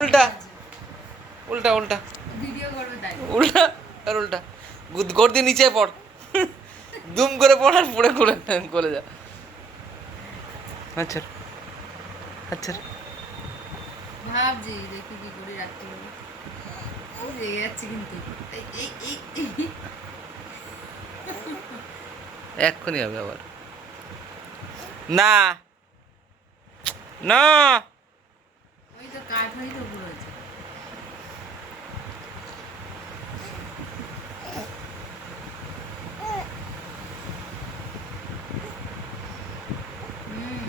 উল্টা উল্টা উল্টা ভিডিও করবে তাই উল্টা আর উল্টা গড় দিয়ে নিচে পড় দুম করে পড় আর পড়ে করে করে যা আচ্ছা আচ্ছা ভাবছি দেখি কি করি রাত্রিবেলা রেগে যাচ্ছে কিন্তু এক্ষুনি হবে আবার না না ওই তো কাঠ হয়ে তো উপরে হয়েছে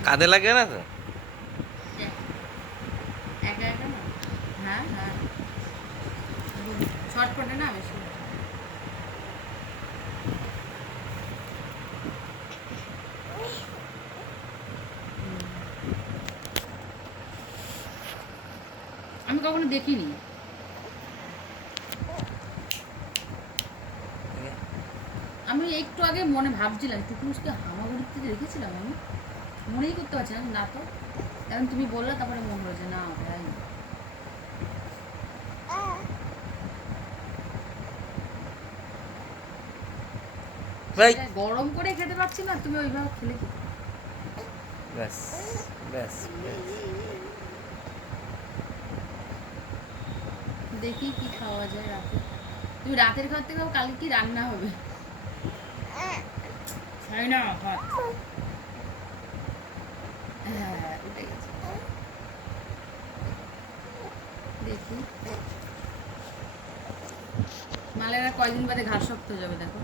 কাঁধে লাগে না তো একা একা না হ্যাঁ হ্যাঁ শর্টকাটে না বেশি আমি কখনো দেখিনি আমি একটু আগে মনে ভাবছিলাম টুকুসকে হামাগুড়িতে দেখেছিলাম আমি মনেই করতে পারছিলাম না তো এখন তুমি বললে তারপরে মনে হয়েছে না তাই ভাই গরম করে খেতে পারছি না তুমি ওইভাবে খেলে কি ব্যাস ব্যাস দেখি কি খাওয়া যায় রাতে তুমি রাতের খাওয়ার থেকে কালকে কি রান্না হবে তাই না ভাত হ্যাঁ উঠে গেছে দেখি মালেরা কয়দিন বাদে ঘাস শক্ত হয়ে যাবে দেখো